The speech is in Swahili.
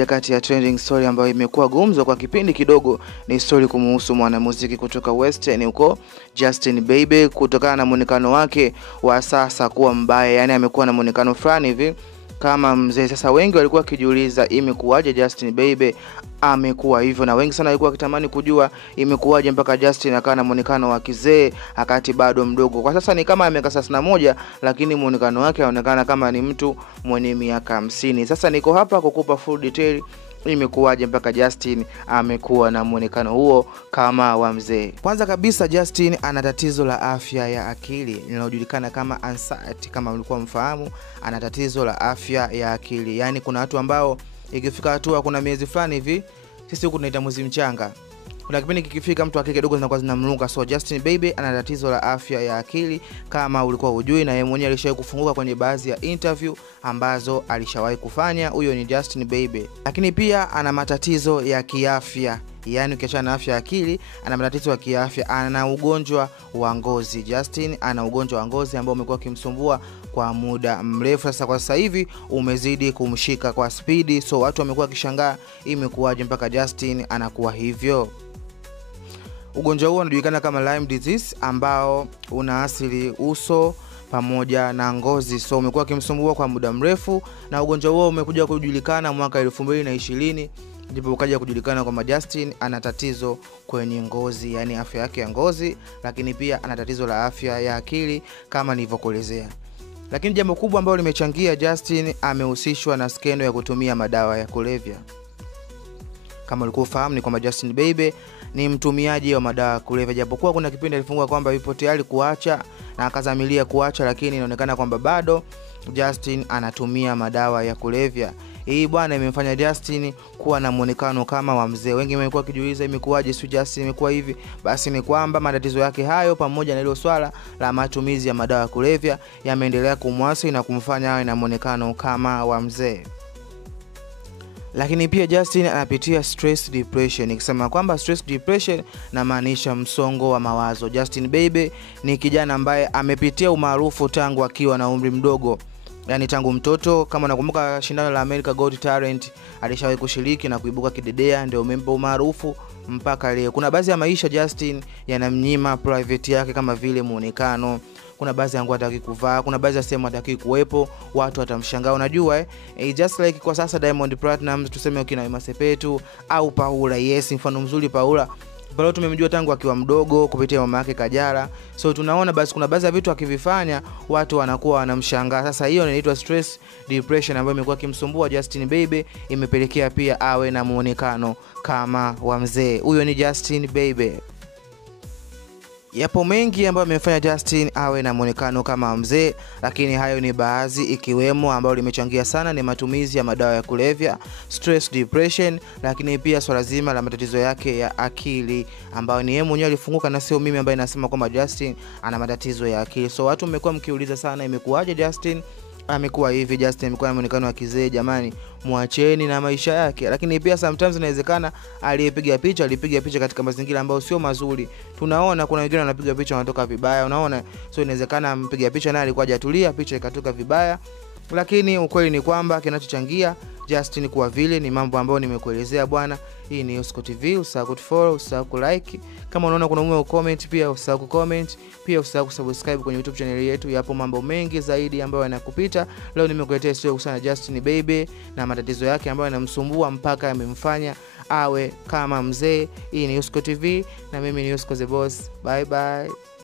Moja kati ya trending story ambayo imekuwa gumzo kwa kipindi kidogo ni story kumuhusu mwanamuziki kutoka Western huko Justin Bieber, kutokana na muonekano wake wa sasa kuwa mbaya. Yani amekuwa na muonekano fulani hivi kama mzee. Sasa wengi walikuwa kijiuliza imekuwaje Justin Bieber amekuwa hivyo, na wengi sana walikuwa kitamani kujua imekuwaje mpaka Justin akawa na muonekano wa kizee akati bado mdogo. Kwa sasa ni kama ameka 31 lakini muonekano wake unaonekana kama ni mtu mwenye miaka 50. Sasa niko hapa kukupa full detail imekuwaje mpaka Justin amekuwa na muonekano huo kama wa mzee. Kwanza kabisa, Justin ana tatizo la afya ya akili linalojulikana kama anxiety. Kama mlikuwa mfahamu, ana tatizo la afya ya akili. Yani kuna watu ambao ikifika hatua kuna miezi fulani hivi, sisi huku tunaita mwezi mchanga, kuna kipindi kikifika mtu akike kidogo zinakuwa zinamruka. So Justin Bieber ana tatizo la afya ya akili kama ulikuwa hujui, na yeye mwenyewe alishawahi kufunguka kwenye baadhi ya interview ambazo alishawahi kufanya. Huyo ni Justin Bieber. Lakini pia ana matatizo ya kiafya. Yani ukiachana na afya ya akili, ana matatizo ya kiafya, ana ugonjwa wa ngozi. Justin ana ugonjwa wa ngozi ambao umekuwa ukimsumbua kwa muda mrefu. Sasa kwa sasa hivi umezidi kumshika kwa speed. So watu wamekuwa kishangaa imekuwaje mpaka Justin anakuwa hivyo. Ugonjwa huo unajulikana kama Lyme disease ambao unaasili uso pamoja na ngozi. So umekuwa kimsumbua kwa muda mrefu, na ugonjwa huo umekuja kujulikana mwaka 2020 ndipo ukaja kujulikana kwamba Justin ana tatizo kwenye ngozi, yani afya yake ya ngozi, lakini pia ana tatizo la afya ya akili kama nilivyokuelezea. Lakini jambo kubwa ambalo limechangia Justin amehusishwa na skendo ya kutumia madawa ya kulevya. Kama ulikuwa ufahamu ni kwamba Justin Bieber ni mtumiaji wa madawa ya kulevya, japokuwa kuna kipindi alifungua kwamba yupo tayari kuacha na akazamilia kuacha, lakini inaonekana kwamba bado Justin anatumia madawa ya kulevya. Hii bwana imemfanya Justin kuwa na muonekano kama wa mzee. Wengi wamekuwa kijiuliza imekuwaje si Justin imekuwa hivi. Basi ni kwamba matatizo yake hayo pamoja na hilo swala la matumizi ya madawa ya kulevya yameendelea kumwasi na kumfanya awe na muonekano kama wa mzee. Lakini pia Justin anapitia stress depression. Nikisema kwamba stress depression na maanisha msongo wa mawazo. Justin Bieber ni kijana ambaye amepitia umaarufu tangu akiwa na umri mdogo, yani tangu mtoto. Kama nakumbuka shindano la America Got Talent alishawahi kushiriki na kuibuka kidedea, ndio umempa umaarufu mpaka leo. Kuna baadhi ya maisha Justin yanamnyima private yake, kama vile muonekano. Kuna baadhi ya nguo hataki kuvaa, kuna baadhi ya sehemu hataki kuwepo, watu watamshangaa. Unajua just like kwa sasa Diamond Platnumz, tuseme ukina Wema Sepetu au Paula. Yes, mfano mzuri Paula. Paula tumemjua tangu akiwa mdogo kupitia mama yake Kajala. So tunaona basi kuna baadhi ya vitu akivifanya watu wanakuwa wanamshangaa. Sasa hiyo inaitwa stress depression ambayo imekuwa kimsumbua Justin Bieber, imepelekea pia awe na muonekano kama wa mzee. Huyo ni Justin Bieber. Yapo mengi ambayo yamefanya Justin awe na muonekano kama mzee, lakini hayo ni baadhi, ikiwemo ambao limechangia sana ni matumizi ya madawa ya kulevya, stress depression, lakini pia swala zima la matatizo yake ya akili ambao ni yeye mwenyewe alifunguka na sio mimi ambaye nasema kwamba Justin ana matatizo ya akili. So watu wamekuwa mkiuliza sana imekuwaje Justin amekuwa hivi, Justin amekuwa na muonekano wa kizee. Jamani, muacheni na maisha yake. Lakini pia sometimes inawezekana alipiga picha katika mazingira ambayo sio mazuri. Tunaona kuna wengine wanapiga picha wanatoka vibaya, unaona. So inawezekana mpiga picha naye alikuwa hajatulia, picha ikatoka vibaya. Lakini ukweli ni kwamba kinachochangia Justin kuwa vile ni mambo ambayo nimekuelezea bwana. Hii ni Yusko TV, usisahau kufollow, usisahau kulike. Kama unaona kuna muhimu comment, pia usisahau kucomment, pia usisahau kusubscribe kwenye YouTube channel yetu. Yapo mambo mengi zaidi ambayo yanakupita. Leo nimekuletea story kuhusu Justin Bieber na matatizo yake ambayo yanamsumbua mpaka yamemfanya awe kama mzee. Hii ni Yusko TV na mimi ni Yusko the Boss. Bye bye.